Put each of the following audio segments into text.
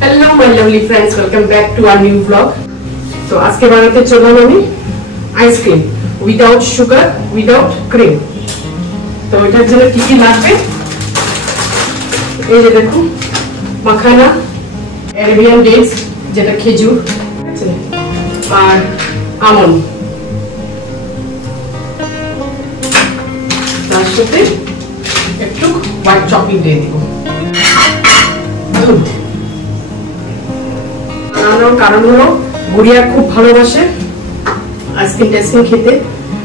Hello my lovely friends, welcome back to our new vlog. So আজকে বানাতে চললাম আমি ice cream without sugar without cream. তো এটার জন্য কি কি লাগবে এই যে দেখুন, মাখানা, অ্যারাবিয়ান ডেটস যেটা খেজুর, আর আমন্ড, তার সাথে একটু হোয়াইট চকলেট দিয়ে দিব। দুধ বানানোর কারণ হলো গুড়িয়া খুব ভালোবাসে আইসক্রিম টাইসক্রিম খেতে,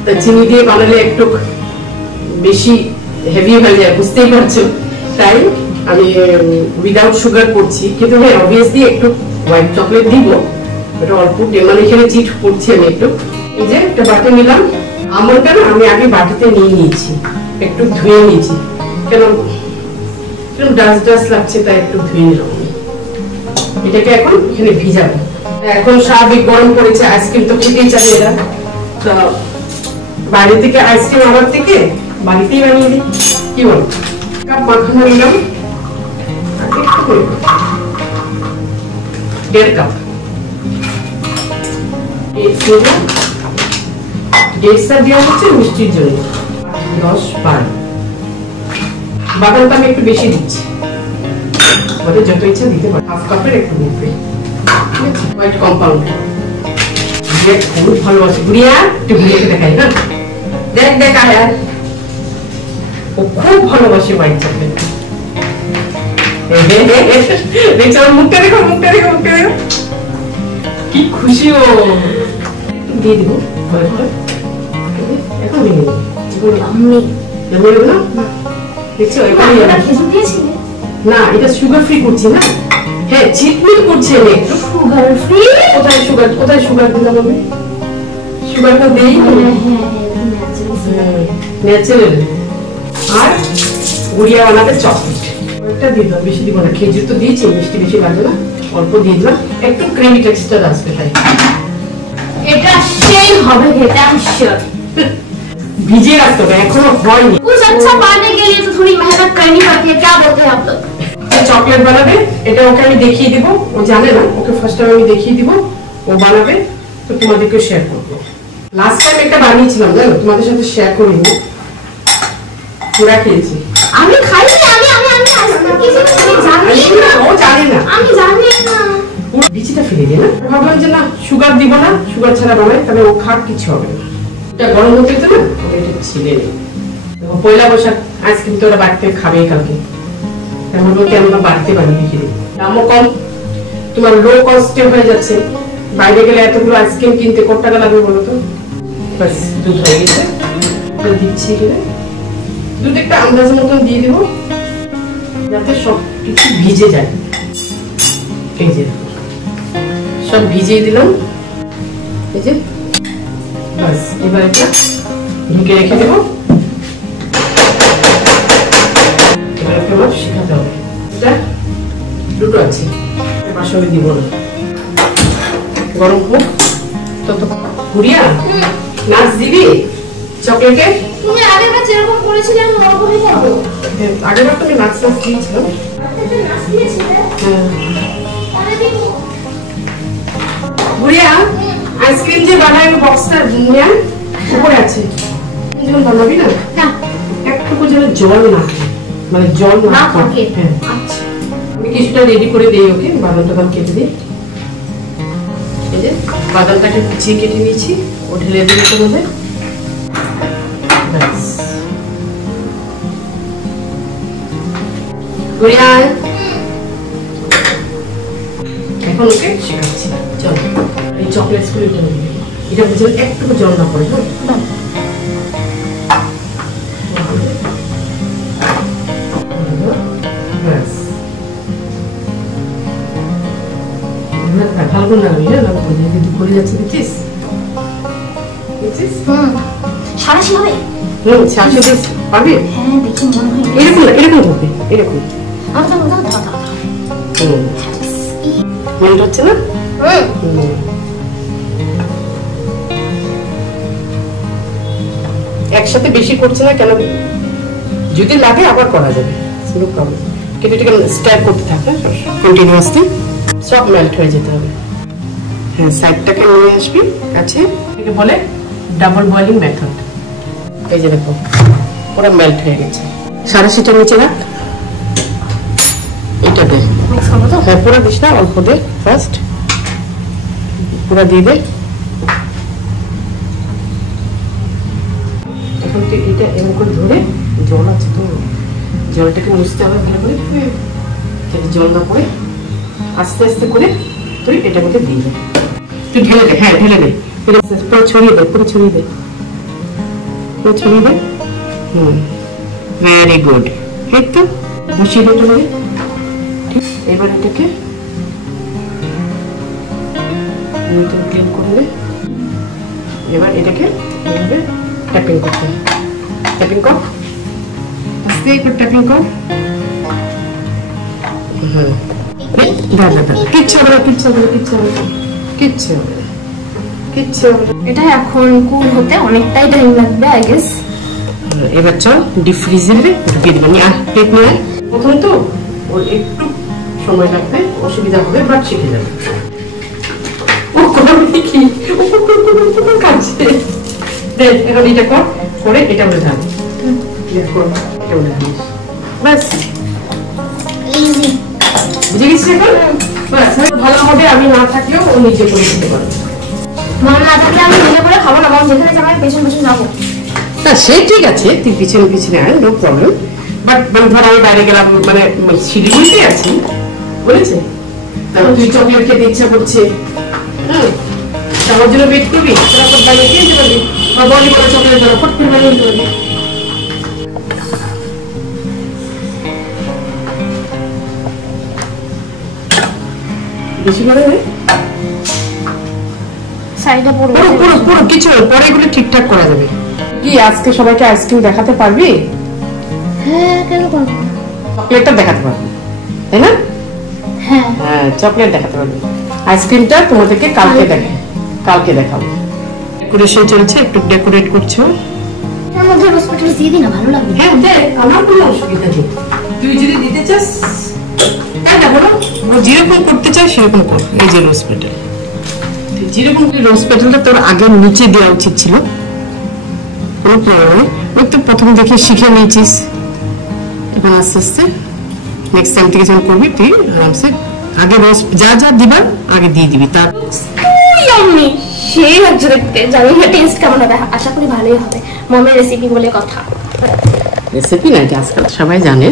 তা চিনি দিয়ে বানালে একটু বেশি হেভি হয়ে যায়, বুঝতেই পারছো, তাই আমি উইদাউট সুগার করছি। কিন্তু হ্যাঁ অবভিয়াসলি একটু হোয়াইট চকলেট দিব, এটা অল্প, মানে এখানে চিট করছি আমি একটু। এই যে একটা বাটি নিলাম, আমন্ডটা না আমি আগে বাটিতে নিয়ে নিয়েছি, একটু ধুয়ে নিয়েছি, কেন ডাস্ট ডাস্ট লাগছে তাই একটু ধুয়ে নিলাম। এটাকে এখন এখানে ভিজাবো। এখন স্বাভাবিক গরম পড়েছে, আইসক্রিম তো খেতেই চাই এরা, তো বাইরে থেকে আইসক্রিম আনার থেকে বাড়িতেই বানিয়ে দিই, কি বল? কাপ মাখানো নিলাম, 1.5 কাপ ডেটসটা দেওয়া হচ্ছে মিষ্টির জন্য, 10-12 বাদামটা আমি একটু বেশি দিচ্ছি, আমাদের যত ইচ্ছা দিতে পারে, 1/2 কাপের একটু দিতে। হোয়াইট কম্পাউন্ড খুব ভালোবাসে গুড়িয়া, একটু গুড়িয়াকে দেখাই না, দেখ দেখ আয়ার, ও খুব ভালোবাসে হোয়াইট চকলেট। দেখছো মুখটা দেখো, মুখটা দেখো, মুখটা দেখো, কি খুশি ও। দিয়ে দিব এখন দেখছো, না এটা সুগার ফ্রি করছি না, হ্যাঁ চিটমিট করছি আমি একটু। সুগার ফ্রি কোথায়? সুগার কোথায়? সুগার দিলাম আমি, সুগারটা দেই ন্যাচারাল। আর গুড়িয়া বানাতে চকলেট একটা দিয়ে দিলাম, বেশি দিব না, খেজুর তো দিয়েছি, মিষ্টি বেশি লাগে না, অল্প দিয়ে দিলাম, একটু ক্রিমি টেক্সচার আসবে তাই। এটা সেই হবে খেতে, আমি শিওর। ভিজিয়ে রাখতে হবে, এখনো হয়নি। कुछ अच्छा पाने के लिए तो थोड़ी मेहनत करनी पड़ती है, क्या बोलते हैं आप लोग? চকলেট বানাবে, এটা ওকে আমি দেখিয়ে দিব, ও জানে না, ওকে ফার্স্ট টাইম আমি দেখিয়ে দিব, ও বানাবে, তো তোমাদেরকে শেয়ার করবো। লাস্ট টাইম একটা বানিয়েছিলাম জানো, তোমাদের সাথে শেয়ার করিনি, পুরা খেয়েছি আমি খাইনি, আমি আইসক্রিম কিছু জানি না, ও জানে না, আমি জানি না, বিচিটা ফেলে দিয়ে না, ভাবলাম যে না সুগার দিব না, সুগার ছাড়া বানাই, তাহলে ও খাক কিছু হবে না। এটা গরম হতে তো না, এটা ছিলে নেই, দেখো পয়লা বৈশাখ আইসক্রিম তো ওরা বাড়িতে খাবে কালকে, তেমন ওকে আমরা বাড়িতে বানিয়ে রেখে দিই, দামও কম, তোমার লো কস্টে হয়ে যাচ্ছে। বাইরে গেলে এতগুলো আইসক্রিম কিনতে কত টাকা লাগবে বলো তো? বাস দুধ হয়ে গেছে, দিচ্ছি এখানে দুধ একটা আন্দাজ মতন দিয়ে দিব, যাতে সব কিছু ভিজে যায়। এই যে সব ভিজিয়ে দিলাম, এই যে বাস এবার এটা ঢেকে রেখে দেবো। এবার তোমার শেখাতে হবে, এটা দুটো আছে, পাশে দিব না, গরম হোক তত। গুড়িয়া নাচ দিবি চকলেটে? তুমি আগেরবার যেরকম করেছিলে আমি ওরকমই করব। আগেরবার তুমি নাচ দিয়েছিলাম, নাচ দিয়েছিলে? হ্যাঁ। তাহলে দিব গুড়িয়া আইসক্রিম যে বানাই বক্সটা নিয়ে উপরে আছে, যখন বানাবি না একটুকু যেন জল না, মানে জল না থাকে। আচ্ছা আমি কিছুটা রেডি করে দিই ওকে, বাদাম টাদাম কেটে দিই। এই যে বাদামটাকে কুচিয়ে কেটে নিয়েছি, ও ঢেলে দিলে তো হবে। গুড়িয়া এখন ওকে শেখাচ্ছি, চল এই চকলেটস গুলো জন্য এটা বুঝে একটুকু জল না পড়ে। ভালো না করে যাচ্ছে, দেখছিস দেখছিস? সারাশি হবে? সারাশি পারবি? হ্যাঁ দেখি মনে হয় এরকম না, এরকম করবি, এরকম মনে হচ্ছে না? একসাথে বেশি করছে না কেন, যদি লাগে আবার করা যাবে, নো প্রবলেম, কিন্তু এটাকে স্টার করতে থাকবে কন্টিনিউয়াসলি। সব মেল্ট হয়ে যেতে হবে। হ্যাঁ, সাইডটাকে নিয়ে আসবি কাছে। এটাকে বলে ডাবল বয়েলিং মেথড। এই যে দেখো পুরো মেল্ট হয়ে গেছে। সারাশিটা নিচে রাখ, এটা দে। হ্যাঁ, পুরো দিস না, অল্প দে। ফার্স্ট পুরো দিয়ে দে। এখন এটা এমন করে ধরে, জল আছে তো, জলটাকে মুছতে হবে ভালো করে। জল না পড়ে আস্তে আস্তে করে তুই এটার মধ্যে দিয়ে দে। তুই ঢেলে দে। হ্যাঁ, ঢেলে দে। পুরো ছড়িয়ে দে, পুরো ছড়িয়ে দে, পুরো ছড়িয়ে দে। Very good. এই তো বসিয়ে দিতে হবে। এবার এটাকে ক্লিন করবে। এবার এটাকে এভাবে ট্যাপিং করতে হবে। ট্যাপিং কর, আস্তে করে ট্যাপিং কর। কিচ্ছু হবে না, কিচ্ছু হবে না, কিচ্ছু হবে না, কিচ্ছু হবে না, কিচ্ছু হবে না। এটা এখন কুল হতে অনেকটাই টাইম লাগবে আই গেস। এবার চল ডিপ ফ্রিজে ঢুকিয়ে দেবেন। প্লেট নিয়ে প্রথম তো ওর একটু সময় লাগবে, অসুবিধা হবে, বাট শিখে যাবে। ও করবে কি, ও কাছে দেখ। এখন এটা কর, করে এটা বলে ঢাল, এটা বলে ঢাল, ব্যাস। ইজি বুঝে গেছি এখন? ব্যাস, ভালো হবে। আমি না থাকলেও ও নিজে করে দিতে পারবে। মা না থাকলে আমি নিজে করে খাবো না, মা যেখানে যাবো পেছন পেছন যাবো। না, সে ঠিক আছে, তুই পিছনে পিছনে আয়, নো প্রবলেম। বাট মানে ধর আমি বাইরে গেলাম, মানে শিলিগুড়িতে আছি, বলেছে তারপর তুই চকলেট খেতে ইচ্ছা করছে, হ্যাঁ, আমার জন্য ওয়েট করবি, তারপর বানিয়ে দিয়ে দিতে পারবি, বা বলি বলে চকলেট ধরো ফট করে বানিয়ে দিতে পারবি। বেশি করে সাইডে পড়বে। পুরো পুরো পুরো কিছু পরে এগুলো ঠিকঠাক করা যাবে। কি আজকে সবাইকে আইসক্রিম দেখাতে পারবি? হ্যাঁ, কেন পারবো? চকলেটটা দেখাতে পারবি, তাই না? হ্যাঁ হ্যাঁ, চকলেট দেখাতে পারবি। আইসক্রিমটা তোমাদেরকে কালকে দেখাবো। ডেকোরেশন চলছে, একটু ডেকোরেট করছো। এর মধ্যে রোজ পেটালস দিয়ে দিই না, ভালো লাগবে। হ্যাঁ দে, আমার কোনো অসুবিধা নেই। তুই যদি দিতে চাস, হ্যাঁ না বলো, যেরকম করতে চাস সেরকম কর। এই যে রোজ পেটাল, যেরকম রোজ পেটালটা তোর আগে নিচে দেওয়া উচিত ছিল, কোনো প্রবলেম নেই। ওই তো প্রথম দেখে শিখে নিয়েছিস, এখন আস্তে আস্তে নেক্সট টাইম থেকে যখন করবি তুই আরামসে আগে রোজ যা যা দিবার আগে দিয়ে দিবি। তার ইয়াম্মি, সেই লাগছে দেখতে। জানি না টেস্ট কেমন হবে, আশা করি ভালোই হবে। মমের রেসিপি বলে কথা। রেসিপি নাকি আজকাল সবাই জানে,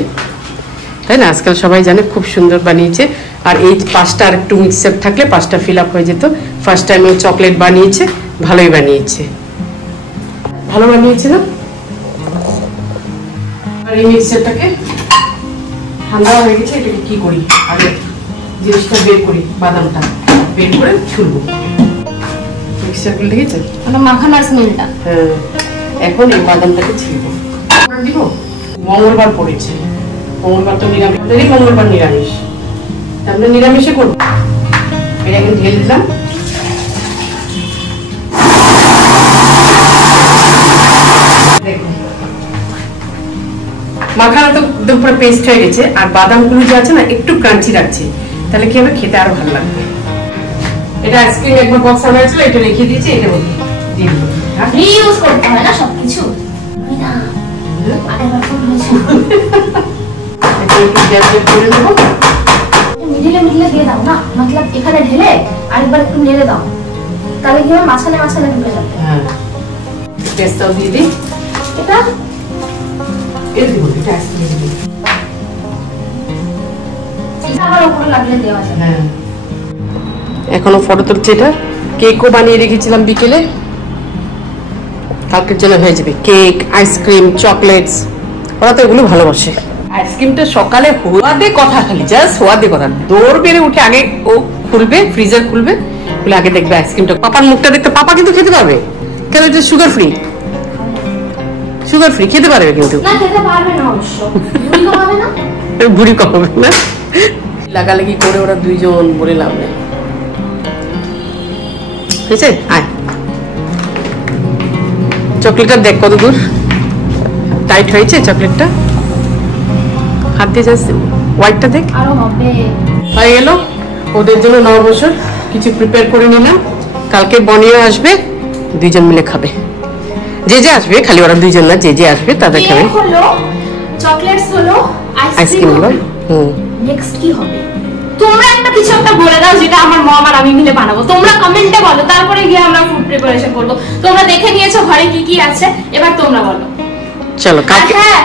তাই না? আজকাল সবাই জানে, খুব সুন্দর বানিয়েছে। আর এই পাঁচটা আর একটু মিক্সচার থাকলে পাঁচটা ফিল আপ হয়ে যেত। ফার্স্ট টাইম ও চকলেট বানিয়েছে, ভালোই বানিয়েছে, ভালো বানিয়েছে না? আর এই মিক্সচারটাকে ঠান্ডা হয়ে গেছে, এটাকে কি করি, আগে জিনিসটা বের করি, বাদামটা বের করে ছুলবো। মিক্সচারগুলো দেখেছে মানে মাখানার স্মেলটা। হ্যাঁ, এখন এই বাদামটাকে ছিলবো। দিব মঙ্গলবার পড়েছে, মঙ্গলবার তো নিরামিষ, মঙ্গলবার নিরামিষ, আমরা নিরামিষে করবো। এটা এখন ঢেলে দিলাম। মাখানো তো একদম পুরো পেস্ট হয়ে গেছে। আর বাদামগুলো যে আছে না, একটু ক্রাঞ্চি রাখছে, তাহলে কি হবে, খেতে আরো ভালো লাগবে। এটা আইসক্রিম একবার বক্স আনা হয়েছিল, এটা রেখে দিয়েছি, এটা দিয়ে দিবো। রিইউজ করতে হয় না সবকিছু। না আরেকবার ফোন হয়েছে, একটু গ্যাস করে নেব। মিডিলে মিডিলে দিয়ে দাও না, মতলব এখানে ঢেলে আরেকবার একটু নেড়ে দাও, তাহলে কি হবে, মাঝখানে মাঝখানে ঢুকে যাবে। হ্যাঁ, পেস্তাও দিয়ে দিই। এটা এর দিব, এটা আইসক্রিম দিব। এটা আবার উপরে লাগলে দেওয়া যাবে। হ্যাঁ, এখনো ফটো তুলছে। এটা কেকও বানিয়ে রেখেছিলাম বিকেলে, কালকের জন্য হয়ে যাবে। কেক, আইসক্রিম, চকলেটস, ওরা তো এগুলো ভালোবাসে। আইসক্রিমটা সকালে হওয়াতে কথা, খালি জাস্ট হওয়াতে কথা, দৌড় বেড়ে উঠে আগে ও খুলবে, ফ্রিজার খুলবে, খুলে আগে দেখবে আইসক্রিমটা। পাপার মুখটা দেখতে, পাপা কিন্তু খেতে পারবে, কেন এটা সুগার ফ্রি, সুগার ফ্রি খেতে পারবে, কিন্তু না খেতে পারবে না অবশ্য, বুড়ি কমাবে না, বুড়ি কমাবে না। লাগালাগি করে ওরা দুইজন বলে লাভ নেই। হয়েছে, আয়। চকলেটটা দেখ কত দূর টাইট হয়েছে, চকলেটটা হাত দিয়ে যাচ্ছে, হোয়াইটটা দেখ, আরো হবে। হয়ে গেল। ওদের জন্য নববর্ষর কিছু প্রিপেয়ার করে নিলাম। কালকে বনিও আসবে, দুইজন মিলে খাবে। যে যে আসবে, খালি ওরা দুইজন না, যে যে আসবে তাদের খাবে। হলো চকলেটস হলো, আইসক্রিম হলো। নেক্সট কি হবে? তোমরা কিছু একটা বলে দাও যেটা আমার মম আর আমি মিলে বানাবো। তোমরা কমেন্টে বলো, তারপরে গিয়ে আমরা ফুড প্রিপারেশন করব। তোমরা দেখে নিয়েছো ঘরে কি কি আছে, এবার তোমরা বলো। চলো কালকে। হ্যাঁ,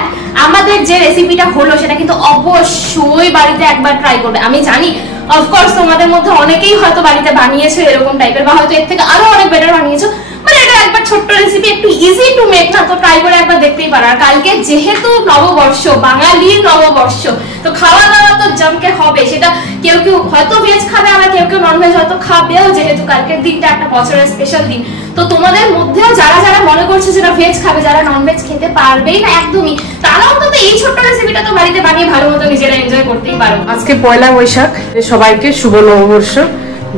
আমাদের যে রেসিপিটা হলো সেটা কিন্তু অবশ্যই বাড়িতে একবার ট্রাই করবে। আমি জানি অফকোর্স তোমাদের মধ্যে অনেকেই হয়তো বাড়িতে বানিয়েছো এরকম টাইপের, বা হয়তো এর থেকে আরো অনেক বেটার বানিয়েছো। মানে এটা একবার ছোট্ট রেসিপি, একটু ইজি টু মেক না, তো ট্রাই করে একবার দেখতেই পারো। আর কালকে যেহেতু নববর্ষ, বাঙালির নববর্ষ, তো খাওয়া দাওয়া তো জমকে হবে। সেটা কেউ কেউ হয়তো ভেজ খাবে, আবার কেউ কেউ নন ভেজ হয়তো খাবেও, যেহেতু কালকের দিনটা একটা বছরের স্পেশাল দিন। তো তোমাদের মধ্যেও যারা যারা মনে করছে যারা ভেজ খাবে, যারা নন ভেজ খেতে পারবেই না একদমই, তারা অন্তত এই ছোট্ট রেসিপিটা তো বাড়িতে বানিয়ে ভালো মতো নিজেরা এনজয় করতেই পারো। আজকে পয়লা বৈশাখ, সবাইকে শুভ নববর্ষ।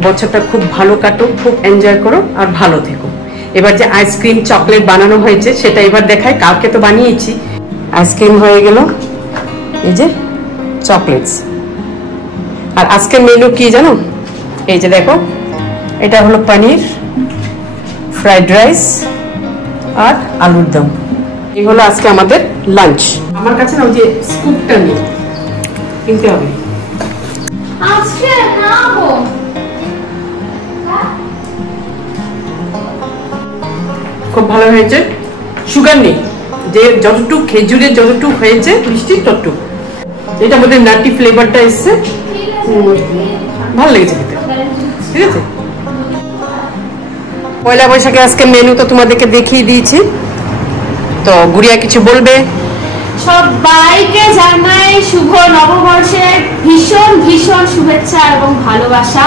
বছরটা খুব ভালো কাটুক, খুব এনজয় করো আর ভালো থেকো। এবার যে আইসক্রিম চকলেট বানানো হয়েছে সেটা এবার দেখাই। কালকে তো বানিয়েছি, আইসক্রিম হয়ে গেল, এই যে চকলেটস। আর আজকের মেনু কি জানো? এই যে দেখো, এটা হলো পনির, ফ্রাইড রাইস আর আলুর দম। এই হলো আজকে আমাদের লাঞ্চ। আমার কাছে না ওই যে স্কুপটা নেই, কিনতে হবে। আজকে না গো, খুব ভালো হয়েছে, সুগার নেই। যে যতটুকু খেজুরের যতটুকু হয়েছে মিষ্টির ততটুকু, এটা আমাদের নাটি ফ্লেভারটা এসছে, ভালো লেগেছে খেতে। ঠিক আছে, পয়লা বৈশাখে আজকে মেনু তো তোমাদেরকে দেখিয়ে দিয়েছি। তো গুড়িয়া কিছু বলবে? সবাইকে জানাই শুভ নববর্ষের ভীষণ ভীষণ শুভেচ্ছা এবং ভালোবাসা।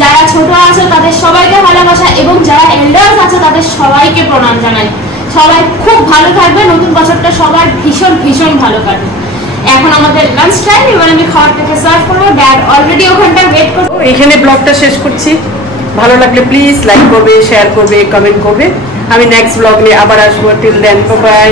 যারা ছোট আছে তাদের সবাইকে ভালোবাসা, এবং যারা এল্ডার্স আছে তাদের সবাইকে প্রণাম জানাই। সবাই খুব ভালো থাকবে, নতুন বছরটা সবার ভীষণ ভীষণ ভালো কাটবে। এখন আমাদের লাঞ্চ টাইম, এবার আমি খাবারটাকে সার্ভ করবো। ড্যাড অলরেডি ওখানটা ওয়েট করবো। এখানে ব্লগটা শেষ করছি। ভালো লাগলে প্লিজ লাইক করবে, শেয়ার করবে, কমেন্ট করবে। আমি নেক্সট ব্লগ নিয়ে আবার আসবো। Till then, by.